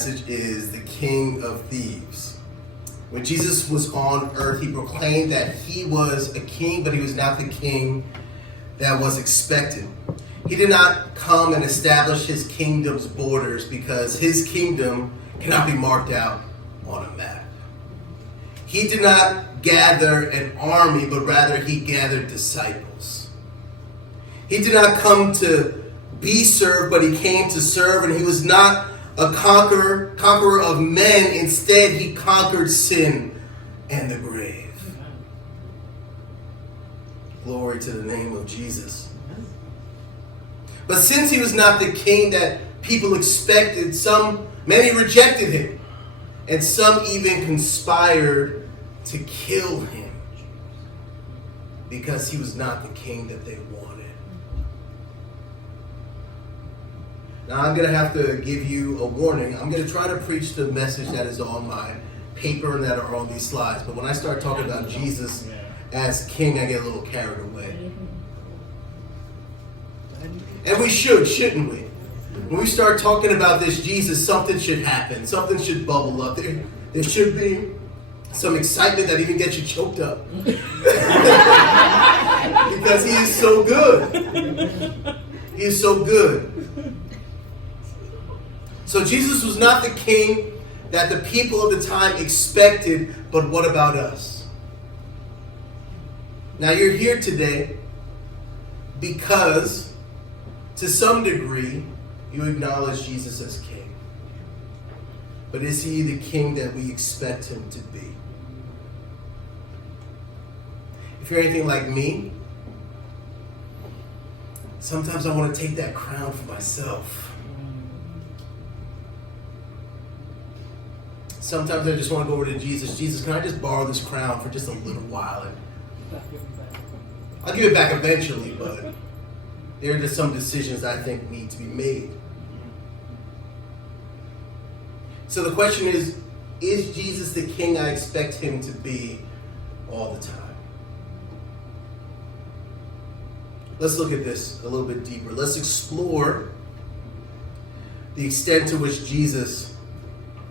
message is the King of Thieves. When Jesus was on earth, he proclaimed that he was a king, but he was not the king that was expected. He did not come and establish his kingdom's borders because his kingdom cannot be marked out on a map. He did not gather an army, but rather he gathered disciples. He did not come to be served, but he came to serve, and he was not a conqueror of men. Instead, he conquered sin and the grave. Glory to the name of Jesus. But since he was not the king that people expected, many rejected him, and some even conspired to kill him because he was not the king that they wanted. Now I'm going to have to give you a warning. I'm going to try to preach the message that is on my paper and that are on these slides. But when I start talking about Jesus as king, I get a little carried away. And we shouldn't we? When we start talking about this Jesus, something should happen. Something should bubble up. There should be some excitement that even gets you choked up. Because he is so good. He is so good. So Jesus was not the king that the people of the time expected, but what about us? Now you're here today because, to some degree, you acknowledge Jesus as king. But is he the king that we expect him to be? If you're anything like me, sometimes I want to take that crown for myself. Sometimes I just want to go over to Jesus. Jesus, can I just borrow this crown for just a little while? And I'll give it back eventually, but there are just some decisions that I think need to be made. So the question is Jesus the king I expect him to be all the time? Let's look at this a little bit deeper. Let's explore the extent to which Jesus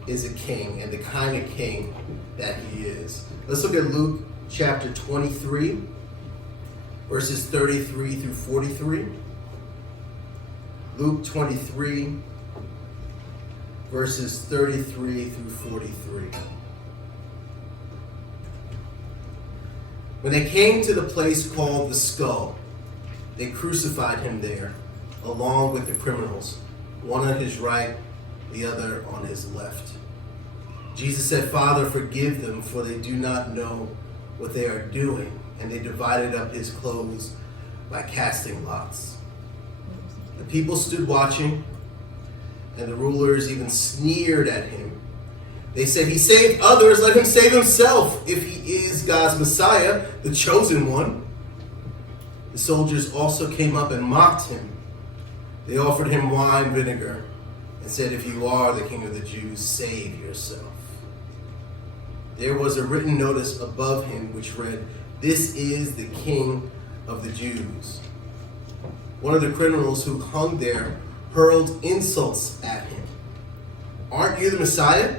is a king and the kind of king that he is. Let's look at Luke chapter 23, verses 33 through 43. Luke 23, verses 33 through 43. When they came to the place called the Skull, they crucified him there, along with the criminals, one on his right, the other on his left. Jesus said, Father, forgive them, for they do not know what they are doing. And they divided up his clothes by casting lots. The people stood watching, and the rulers even sneered at him. They said, he saved others, let him save himself, if he is God's Messiah, the chosen one. The soldiers also came up and mocked him. They offered him wine vinegar and said, if you are the king of the Jews, save yourself. There was a written notice above him which read, this is the King of the Jews. One of the criminals who hung there hurled insults at him. Aren't you the Messiah?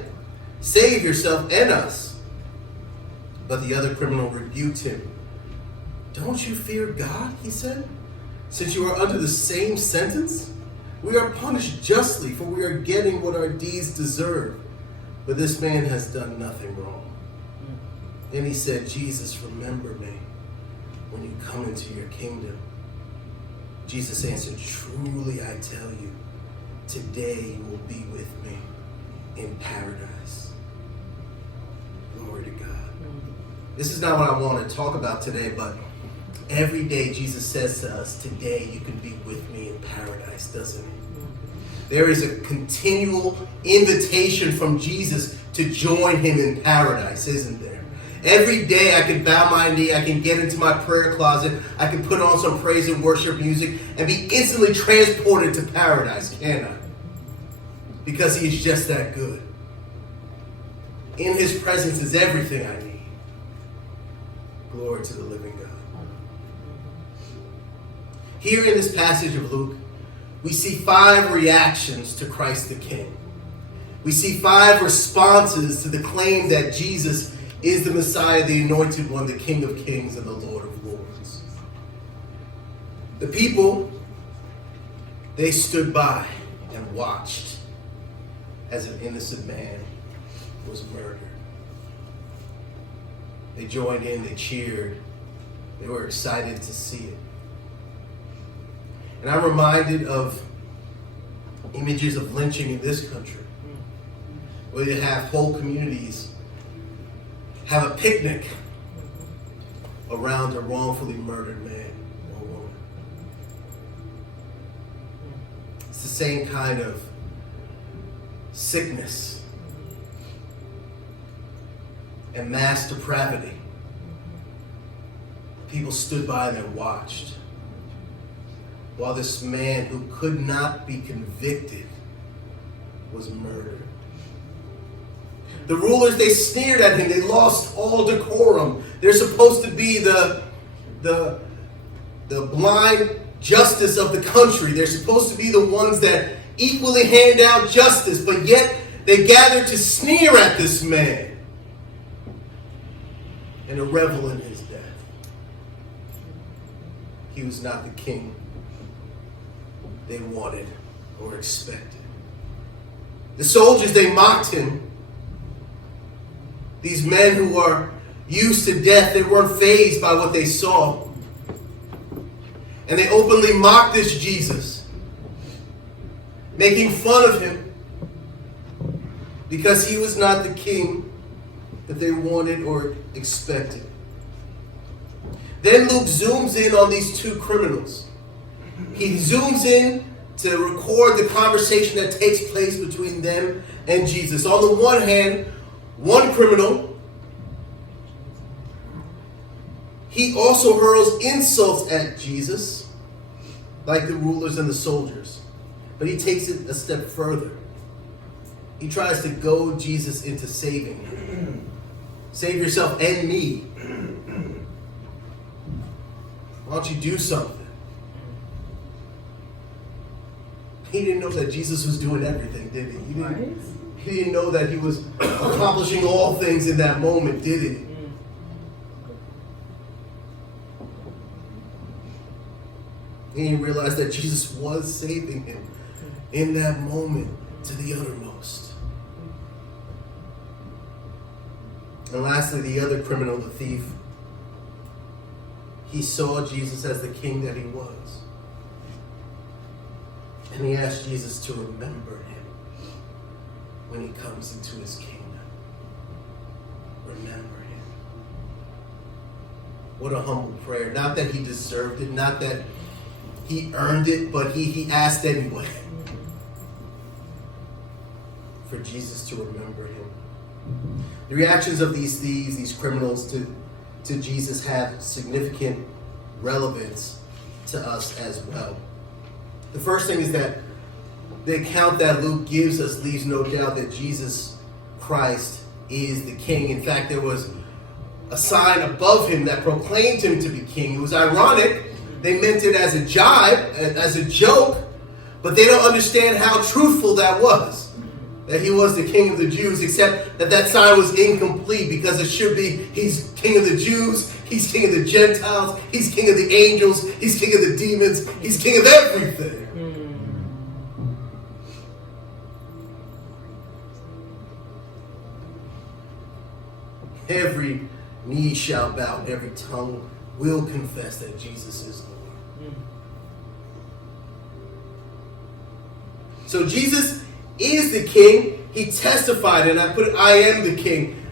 Save yourself and us. But the other criminal rebuked him. Don't you fear God, he said, since you are under the same sentence? We are punished justly, for we are getting what our deeds deserve. But this man has done nothing wrong. Then he said, Jesus, remember me when you come into your kingdom. Jesus answered, truly I tell you, today you will be with me in paradise. Glory to God. This is not what I want to talk about today, but every day Jesus says to us, today you can be with me in paradise, doesn't he? There is a continual invitation from Jesus to join him in paradise, isn't there? Every day I can bow my knee, I can get into my prayer closet, I can put on some praise and worship music and be instantly transported to paradise, can I? Because he is just that good. In his presence is everything I need. Glory to the living God. Here in this passage of Luke, we see 5 reactions to Christ the King. we see 5 responses to the claim that Jesus is the Messiah, the Anointed One, the King of Kings, and the Lord of Lords. The people, they stood by and watched as an innocent man was murdered. They joined in, they cheered, they were excited to see it. And I'm reminded of images of lynching in this country, where you have whole communities have a picnic around a wrongfully murdered man or woman. It's the same kind of sickness and mass depravity. People stood by and watched while this man who could not be convicted was murdered. The rulers, they sneered at him. They lost all decorum. They're supposed to be the blind justice of the country. They're supposed to be the ones that equally hand out justice, but yet they gathered to sneer at this man and to revel in his death. He was not the king they wanted or expected. The soldiers, they mocked him. These men who are used to death, they weren't fazed by what they saw. And they openly mocked this Jesus, making fun of him because he was not the king that they wanted or expected. Then Luke zooms in on these 2 criminals. He zooms in to record the conversation that takes place between them and Jesus. On the one hand, one criminal, he also hurls insults at Jesus, like the rulers and the soldiers. But he takes it a step further. He tries to goad Jesus into saving him. Save yourself and me. Why don't you do something? He didn't know that Jesus was doing everything, did he? He didn't know that he was accomplishing all things in that moment, did he? He didn't realize that Jesus was saving him in that moment to the uttermost. And lastly, the other criminal, the thief, he saw Jesus as the king that he was. And he asked Jesus to remember him when he comes into his kingdom. Remember him. What a humble prayer. Not that he deserved it, not that he earned it, but he asked anyway for Jesus to remember him. The reactions of these thieves, these criminals to Jesus have significant relevance to us as well. The first thing is that the account that Luke gives us leaves no doubt that Jesus Christ is the king. In fact, there was a sign above him that proclaimed him to be king. It was ironic. They meant it as a jibe, as a joke, but they don't understand how truthful that was, that he was the king of the Jews, except that that sign was incomplete, because it should be, he's king of the Jews, he's king of the Gentiles, he's king of the angels, he's king of the demons, he's king of everything. Every knee shall bow, and every tongue will confess that Jesus is Lord. So Jesus is the king. He testified, and I put I am the king,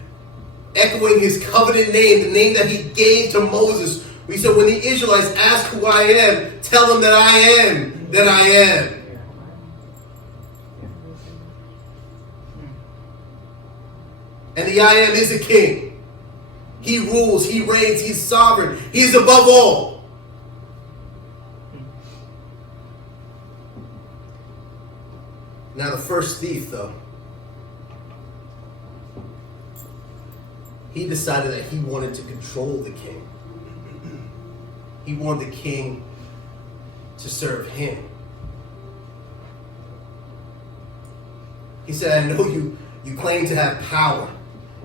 echoing his covenant name, the name that he gave to Moses. We said when the Israelites ask who I am, tell them that I am that I am. And the I am is a king. He rules, he reigns, he's sovereign, he is above all. Now the first thief, though, he decided that he wanted to control the king. He wanted the king to serve him. He said, I know you claim to have power.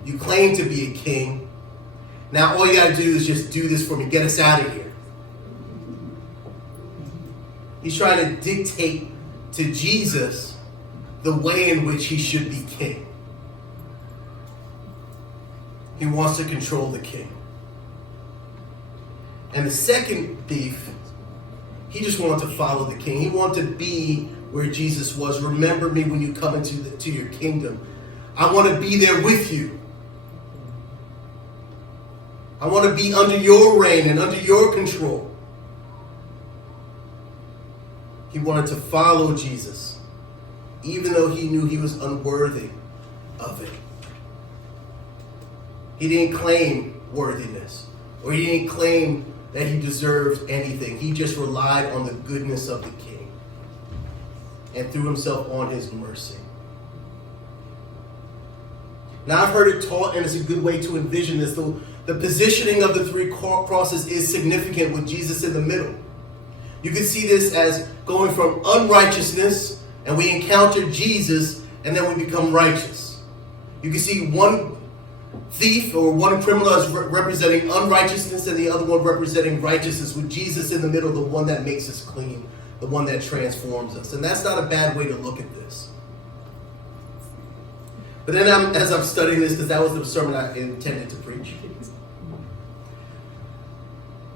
You claim to be a king. Now all you got to do is just do this for me. Get us out of here. He's trying to dictate to Jesus the way in which he should be king. He wants to control the king. And the second thief, he just wanted to follow the king. He wanted to be where Jesus was. Remember me when you come into your kingdom. I want to be there with you. I want to be under your reign and under your control. He wanted to follow Jesus, even though he knew he was unworthy of it. He didn't claim worthiness, or he didn't claim that he deserved anything. He just relied on the goodness of the king and threw himself on his mercy. Now I've heard it taught, and it's a good way to envision this. The positioning of the three crosses is significant with Jesus in the middle. You can see this as going from unrighteousness, and we encounter Jesus, and then we become righteous. You can see one thief or one criminal as representing unrighteousness, and the other one representing righteousness, with Jesus in the middle, the one that makes us clean, the one that transforms us. And that's not a bad way to look at this. But then as I'm studying this, because that was the sermon I intended to preach,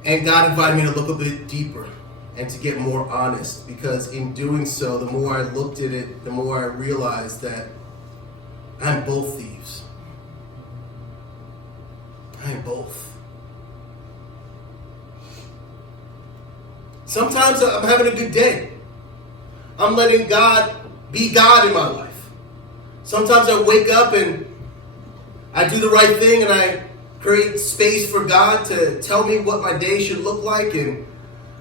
and God invited me to look a bit deeper and to get more honest, because in doing so, the more I looked at it, the more I realized that I'm both thieves. I am both. Sometimes I'm having a good day. I'm letting God be God in my life. Sometimes I wake up and I do the right thing and I create space for God to tell me what my day should look like and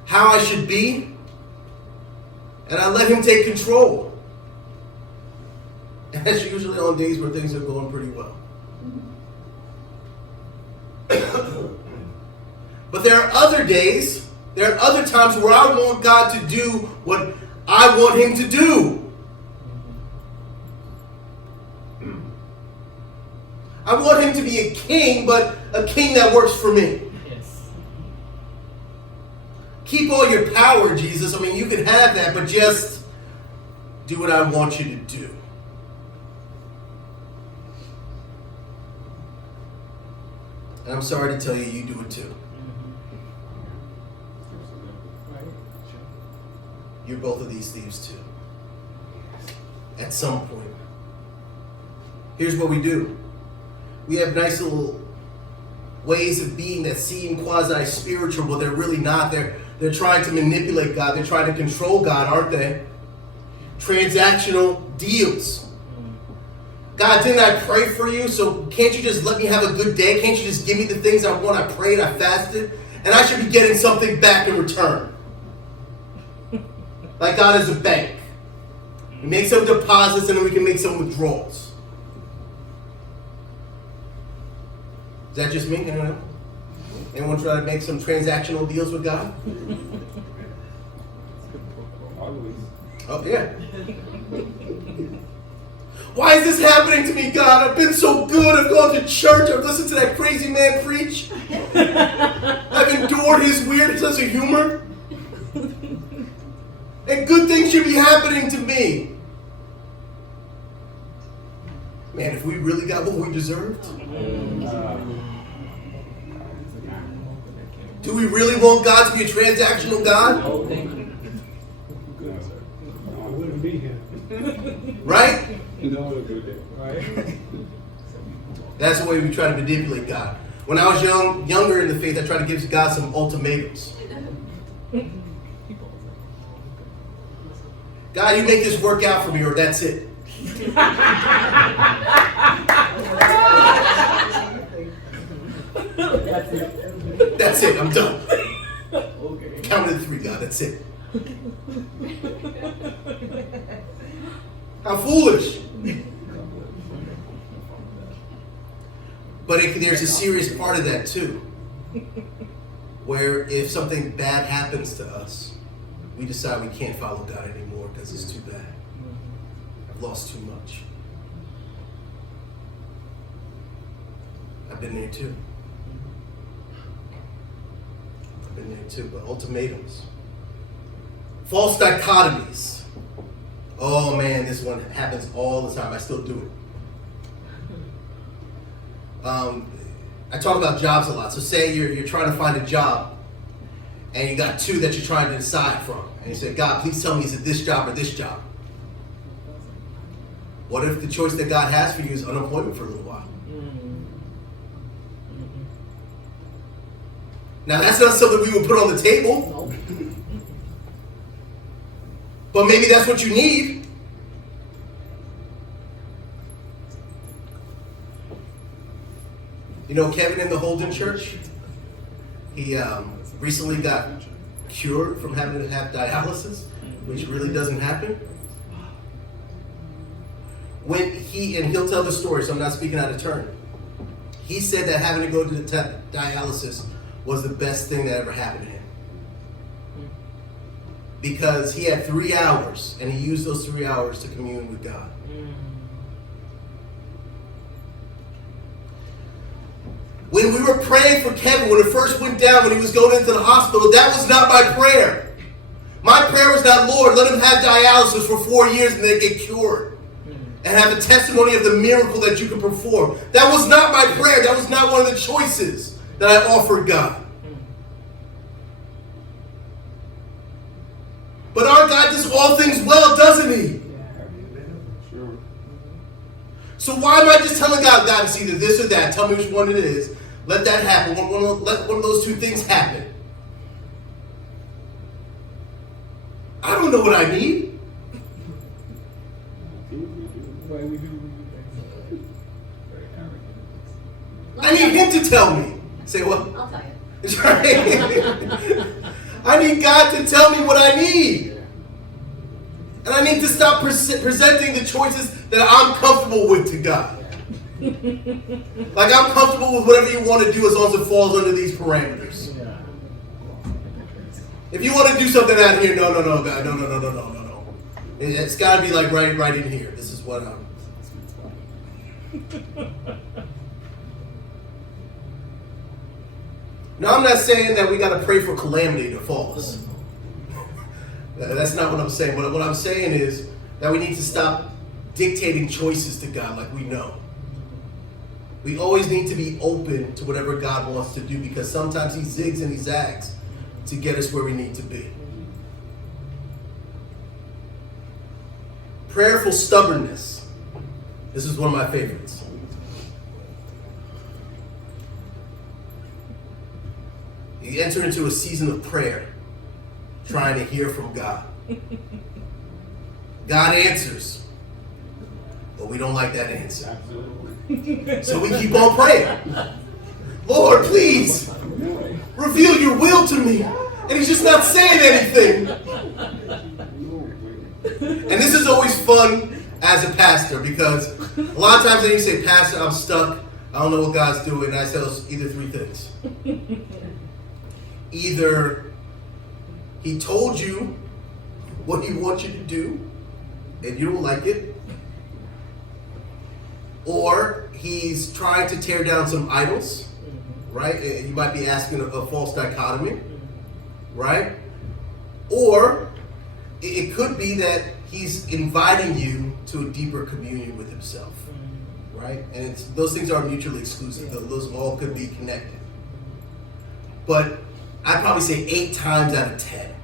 how I should be. And I let him take control. And that's usually on days where things are going pretty well. But there are other days, there are other times where I want God to do what I want him to do. I want him to be a king, but a king that works for me. Yes. Keep all your power, Jesus. I mean, you can have that, but just do what I want you to do. And I'm sorry to tell you, you do it too. You're both of these thieves too. At some point. Here's what we do. We have nice little ways of being that seem quasi-spiritual, but they're really not. They're trying to manipulate God. They're trying to control God, aren't they? Transactional deals. God, didn't I pray for you? So can't you just let me have a good day? Can't you just give me the things I want? I prayed, I fasted, and I should be getting something back in return. Like God is a bank. We make some deposits and then we can make some withdrawals. Is that just me? Anyone try to make some transactional deals with God? Always. Oh, yeah. Why is this happening to me, God? I've been so good. I've gone to church. I've listened to that crazy man preach. I've endured his weird sense of humor. And good things should be happening to me. Man, if we really got what we deserved, do we really want God to be a transactional God? No, thank you. Good, sir. No, I wouldn't be here. Right? You know what do that, right? That's the way we try to manipulate God. When I was younger in the faith, I tried to give God some ultimatums. God, you make this work out for me, or that's it. That's it. I'm done. Okay. Count to 3, God. That's it. How foolish. But there's a serious part of that too, where if something bad happens to us, we decide we can't follow God anymore because it's too bad. I've lost too much. I've been there too. But ultimatums. False dichotomies. Oh man, this one happens all the time. I still do it. I talk about jobs a lot. So say you're trying to find a job and you got two that you're trying to decide from. And you say, God, please tell me, is it this job or this job? What if the choice that God has for you is unemployment for a little while? Now, that's not something we would put on the table. But maybe that's what you need. You know Kevin in the Holden Church? He recently got cured from having to have dialysis, which really doesn't happen. And he'll tell the story, so I'm not speaking out of turn. He said that having to go to the dialysis was the best thing that ever happened to him. Because he had 3 hours, and he used those 3 hours to commune with God. When we were praying for Kevin, when it first went down, when he was going into the hospital, that was not my prayer. My prayer was not, Lord, let him have dialysis for 4 years and then get cured. And have a testimony of the miracle that you can perform. That was not my prayer. That was not one of the choices that I offered God. But our God does all things well, doesn't he? Sure. So why am I just telling God, God, it's either this or that. Tell me which one it is. Let that happen. Let one of those two things happen. I don't know what I need. I need him to tell me. Say what? I'll tell you. I need God to tell me what I need. And I need to stop presenting the choices that I'm comfortable with to God. Like I'm comfortable with whatever you want to do as long as it falls under these parameters. If you want to do something out here, no, God, no. It's got to be like right in here. This is what I'm... Now, I'm not saying that we got to pray for calamity to fall us. That's not what I'm saying. What I'm saying is that we need to stop dictating choices to God like we know. We always need to be open to whatever God wants to do because sometimes he zigs and he zags to get us where we need to be. Prayerful stubbornness. This is one of my favorites. You enter into a season of prayer, trying to hear from God. God answers, but we don't like that answer. So we keep on praying. Lord, please, reveal your will to me. And he's just not saying anything. And this is always fun as a pastor because a lot of times when you say, Pastor, I'm stuck. I don't know what God's doing. And I say either three things. Either he told you what he wants you to do and you don't like it, or he's trying to tear down some idols, right? And you might be asking a false dichotomy, right? Or it could be that he's inviting you to a deeper communion with himself, right? And those things are mutually exclusive. Those all could be connected. But I'd probably say 8 times out of 10,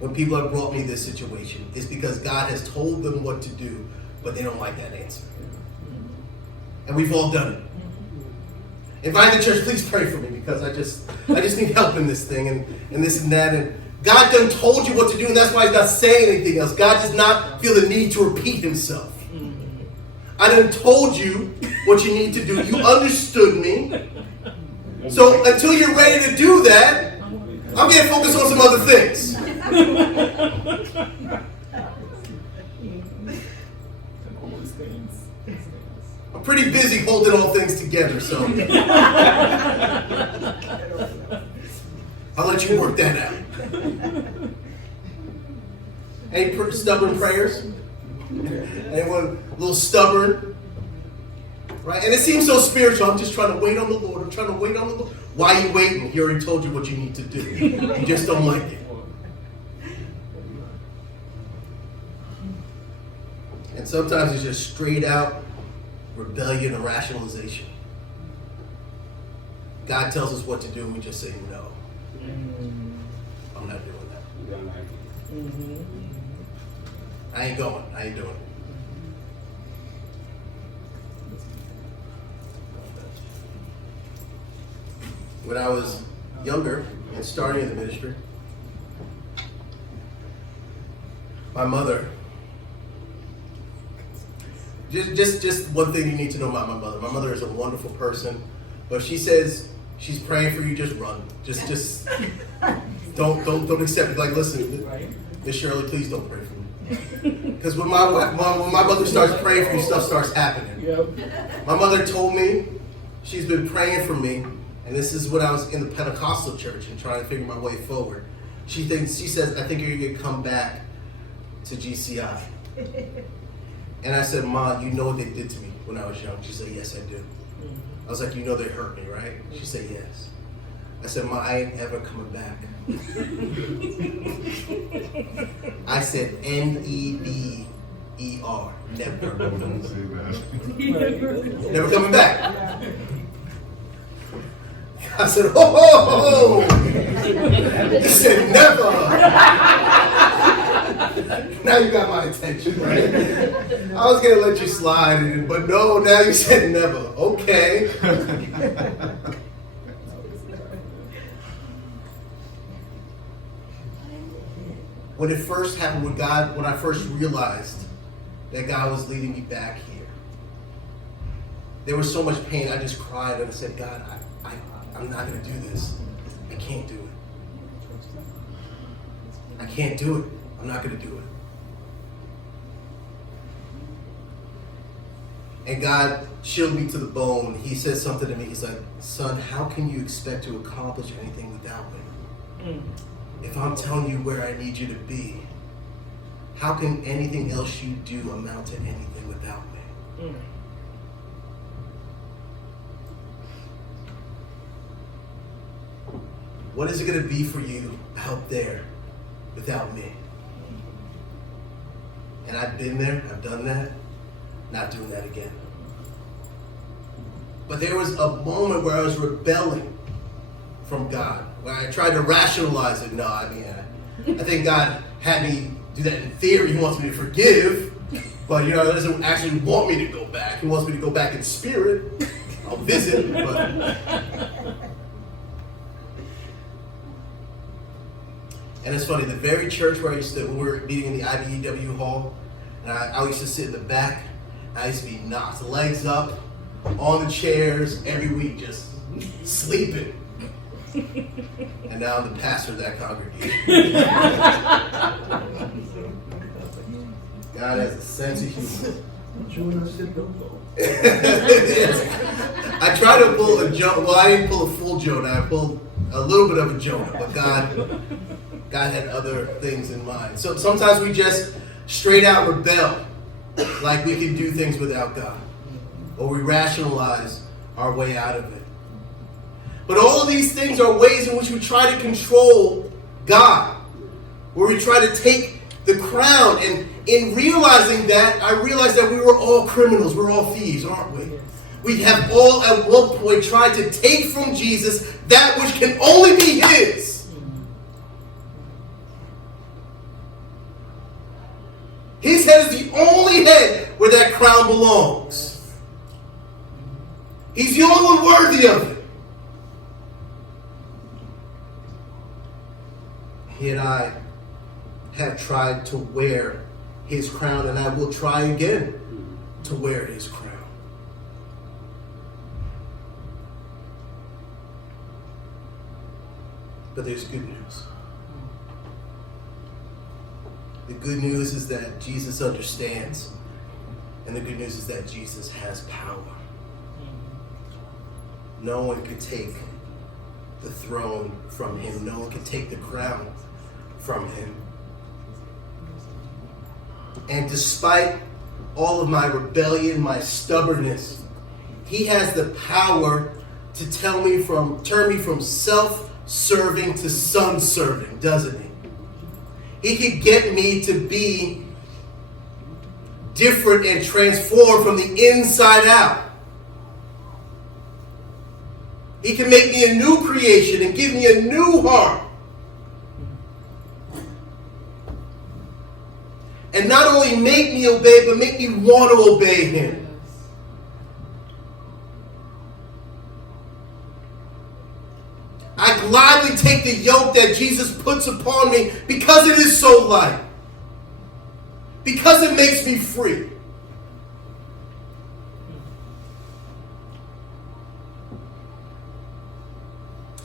when people have brought me this situation, it's because God has told them what to do, but they don't like that answer. And we've all done it. Invite the church, please pray for me because I just need help in this thing and this and that. And God done told you what to do, and that's why he's not saying anything else. God does not feel the need to repeat himself. I done told you what you need to do. You understood me. So until you're ready to do that, I'm going to focus on some other things. I'm pretty busy holding all things together, so I'll let you work that out. Any stubborn prayers? Anyone a little stubborn? Right? And it seems so spiritual. I'm just trying to wait on the Lord. I'm trying to wait on the Lord. Why are you waiting? He already told you what you need to do. You just don't like it. And sometimes it's just straight out rebellion and rationalization. God tells us what to do and we just say no. I'm not doing that. I ain't going. I ain't doing it. When I was younger and starting in the ministry, my mother, just one thing you need to know about my mother. My mother is a wonderful person, but if she says she's praying for you, just run. Just don't accept it. Like, listen, Miss Shirley, please don't pray for me. Because when my mother starts praying for you, stuff starts happening. My mother told me she's been praying for me, and this is when I was in the Pentecostal church and trying to figure my way forward. She says, I think you're going to come back to GCI. And I said, Ma, you know what they did to me when I was young? She said, yes, I do. I was like, you know they hurt me, right? She said, yes. I said, Ma, I ain't ever coming back. I said, N-E-B-E-R. Never. Never coming back. I said, oh. He said, never. Now you got my attention, right? I was going to let you slide, but no, now you said never. Okay. When it first happened with God, when I first realized that God was leading me back here, there was so much pain. I just cried and I said, God, I'm not going to do this. I can't do it. I can't do it. I'm not going to do it. And God chilled me to the bone. He said something to me. He's like, son, how can you expect to accomplish anything without me? If I'm telling you where I need you to be, how can anything else you do amount to anything without me? What is it going to be for you out there without me? And I've been there, I've done that, not doing that again. But there was a moment where I was rebelling from God, where I tried to rationalize it. No, I think God had me do that in theory. He wants me to forgive, but he doesn't actually want me to go back. He wants me to go back in spirit. I'll visit, but... And it's funny, the very church where when we were meeting in the IBEW hall, and I used to sit in the back, I used to be knocked legs up on the chairs every week, just sleeping. And now I'm the pastor of that congregation. God has a sense of humor. I tried to pull a Jonah. Well, I didn't pull a full Jonah. I pulled a little bit of a Jonah, but God had other things in mind. So sometimes we just straight out rebel, like we can do things without God, or we rationalize our way out of it. But all of these things are ways in which we try to control God, where we try to take the crown. And in realizing that, I realized that we were all criminals. We're all thieves, aren't we? We have all at one point tried to take from Jesus that which can only be his. His head is the only head where that crown belongs. He's the only one worthy of it. He and I have tried to wear his crown, and I will try again to wear his crown. But there's good news. The good news is that Jesus understands, and the good news is that Jesus has power. No one could take the throne from him. No one could take the crown from him. And despite all of my rebellion, my stubbornness, He has the power to turn me from self-serving to son-serving, doesn't he? He can get me to be different and transformed from the inside out. He can make me a new creation and give me a new heart. And not only make me obey, but make me want to obey him. I gladly take the yoke that Jesus puts upon me because it is so light. Because it makes me free.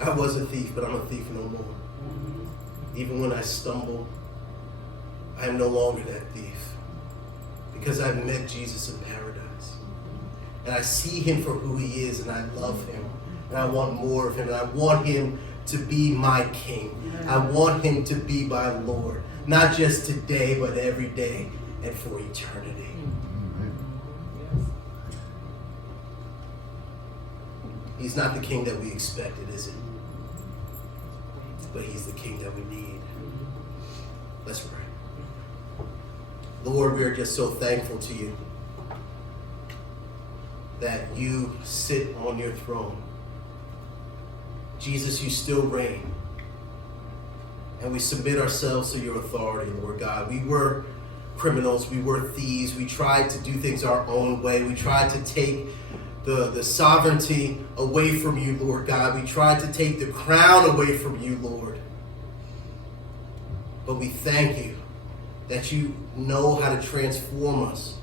I was a thief, but I'm a thief no more. Even when I stumble, I am no longer that thief. Because I've met Jesus in paradise. And I see him for who he is, and I love him. And I want more of him. And I want him to be my king. I want him to be my Lord. Not just today, but every day and for eternity. He's not the king that we expected, is it? But he's the king that we need. Let's pray. Lord, we are just so thankful to you that you sit on your throne. Jesus, you still reign. And we submit ourselves to your authority, Lord God. We were criminals. We were thieves. We tried to do things our own way. We tried to take the sovereignty away from you, Lord God. We tried to take the crown away from you, Lord. But we thank you that you know how to transform us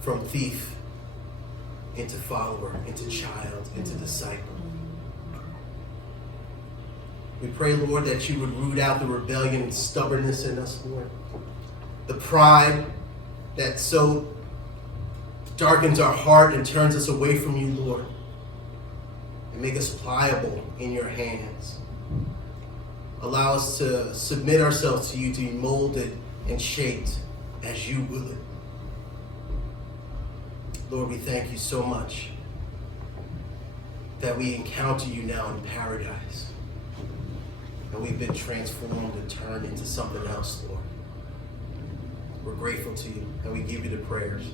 from thief into follower, into child, into disciple. We pray, Lord, that you would root out the rebellion and stubbornness in us, Lord. The pride that so darkens our heart and turns us away from you, Lord. And make us pliable in your hands. Allow us to submit ourselves to you, to be molded and shaped as you will it. Lord, we thank you so much that we encounter you now in paradise. And we've been transformed and turned into something else, Lord. We're grateful to you, and we give you the prayers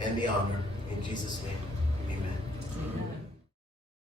and the honor in Jesus' name.